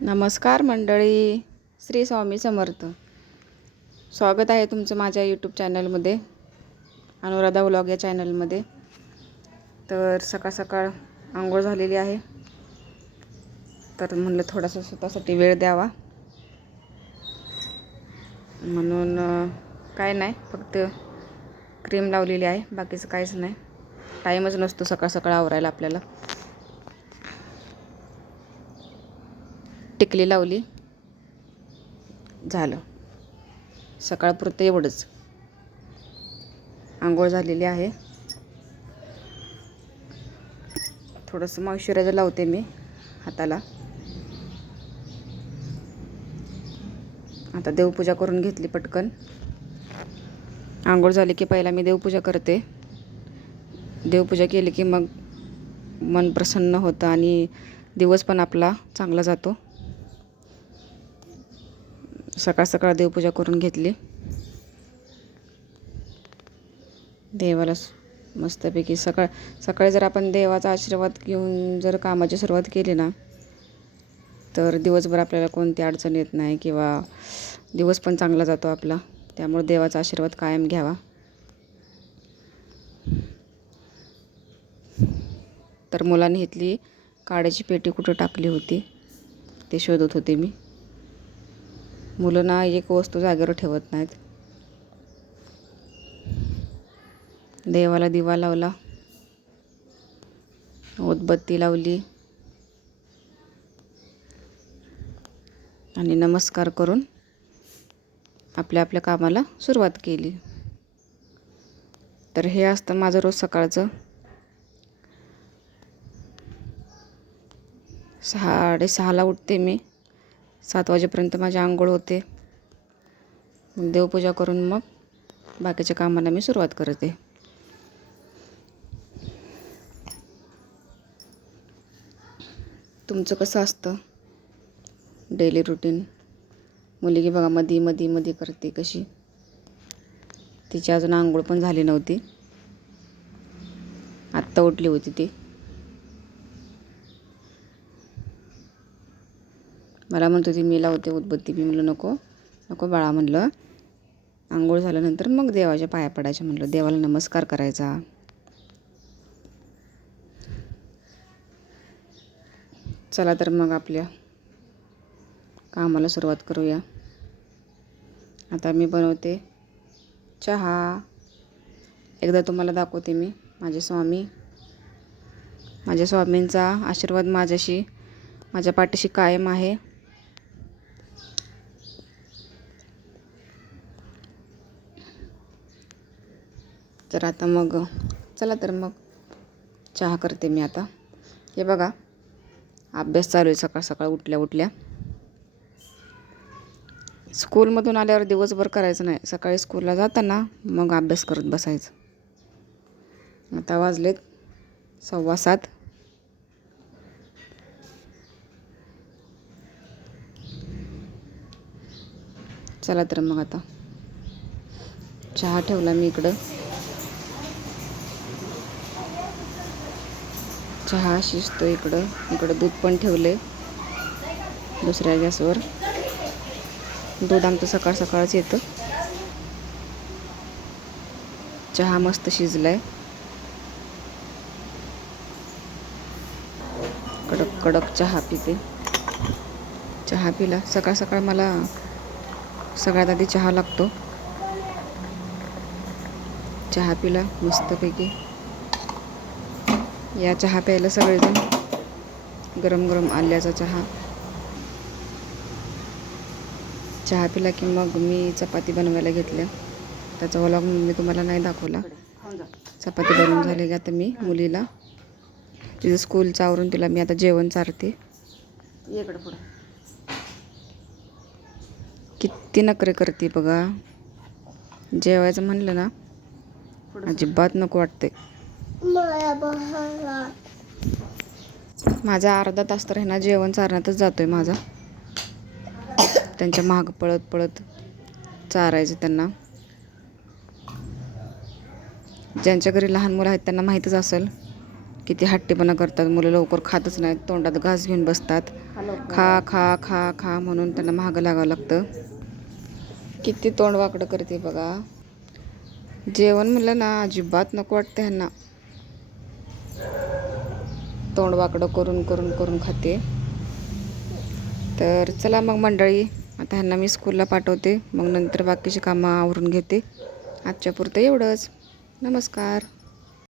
नमस्कार मंडळी श्री स्वामी समर्थ. स्वागत आहे तुमचं माझ्या यूट्यूब चॅनलमध्ये अनुराधा व्लॉग या चॅनलमध्ये तर सकाळ सकाळ आंघोळ झालेली आहे. तर म्हणलं थोडासा स्वतःसाठी वेळ द्यावा. म्हणून काय नाही फक्त क्रीम लावलेली आहे बाकीचं काहीच नाही. टाईमच नसतो सकाळ सकाळ आवरायला आपल्याला. टिकली लावली. झालं. सकाळपुरतं एवढंच. आंघोळ झालेली आहे. थोडंसं मॉइश्चरायझर लावते मी हाताला. आता देवपूजा करून घेतली पटकन. आंघोळ झाली की पहिला मी देवपूजा करते. देवपूजा केली की मग मन प्रसन्न होतं आणि दिवस पण आपला चांगला जातो. सकाळ सकाळ देवपूजा करून घेतली. देवाला मस्तपैकी सकाळ सकाळी जर आपण देवाचा आशीर्वाद घेऊन जर कामाची सुरुवात केली ना तर दिवसभर आपल्याला कोणती अडचण येत नाही किंवा दिवस पण चांगला जातो आपला. त्यामुळे देवाचा आशीर्वाद कायम घ्यावा. तर मुलांनी इथली काड्याची पेटी कुठं टाकली होती ते शोधत होते मी. मुलं ना एक वस्तू जागेवर ठेवत नाहीत. देवाला दिवा लावला. उदबत्ती लावली. आणि नमस्कार करून आपल्या आपल्या कामाला सुरुवात केली. तर हे असतं माझं रोज सकाळचं. साडेसहाला उठते मी. सात वाजेपर्यंत माझी आंघोळ होते. मग देवपूजा करून मग बाकीच्या कामाला मी सुरुवात करते. तुमचं कसं असतं? डेली रुटीन मुलगी बघा मधी मधी मधी करते कशी? तिची अजून आंघोळ पण झाली नव्हती. आत्ता उठली होती ती. मला म्हणत होती मी लावते उदबत्ती मी म्हणलं नको नको बाळा म्हणलं. आंघोळ झाल्यानंतर मग देवाच्या पाया पडायच्या म्हणलं देवाला नमस्कार करायचा. चला तर मग आपल्या कामाला सुरुवात करूया. आता मी बनवते चहा. एकदा तुम्हाला दाखवते मी माझे स्वामी. माझ्या स्वामींचा आशीर्वाद माझ्याशी माझ्या पाठीशी कायम आहे. तर आता मग चला तर मग चहा करते मी आता. हे बघा अभ्यास चालू आहे सकाळ सकाळ उठल्या उठल्या. स्कूलमधून आल्यावर दिवसभर करायचं नाही. सकाळी स्कूलला जाताना मग अभ्यास करत बसायचं. आता वाजलेत सव्वा सात. चला तर मग आता. चहा ठेवला मी इकडं. चहा शिजतो इकडं. इकडं दूध पण ठेवले दुसऱ्या गॅसवर. दूध आमचं सकाळ सकाळच येतं. चहा मस्त शिजलाय. कडक कडक चहा पिते. चहा पिला. सकाळ सकाळ मला सगळ्यात आधी चहा लागतो. चहा पिला मस्तपैकी. या चहा प्यायला सगळेजण गरम गरम आल्याचा चहा. चहा पिला की मग मी चपाती बनवायला घेतल्या. त्याचा व्लॉग मी तुम्हाला नाही दाखवला. चपाती बनवून झाली की आता मी मुलीला. तिचं स्कूलचं आवरून तिला मी आता जेवण चारते. पुढं. किती नखरे करते बघा. जेवायचं म्हणलं ना अजिबात नको वाटते माझा अर्धा तास तर ह्यांना जेवण चारण्यातच जातोय माझा. त्यांच्या माग पळत पळत चारायचं त्यांना. ज्यांच्या घरी लहान मुलं आहेत त्यांना माहीतच असेल किती हट्टीपणा करतात. मुलं लवकर खातच नाहीत तोंडात घास घेऊन बसतात. खा खा खा खा म्हणून त्यांना महागं लागावं लागतं. किती तोंड वाकडं करते बघा. जेवण म्हणलं ना अजिबात नको वाटतं ह्यांना. तोंड वाकडं करून करून करून खाते. तर चला मग मंडळी आता ह्यांना मी स्कूलला पाठवते. मग नंतर बाकीची कामं आवरून घेते. आजच्या पुरतं एवढंच. नमस्कार.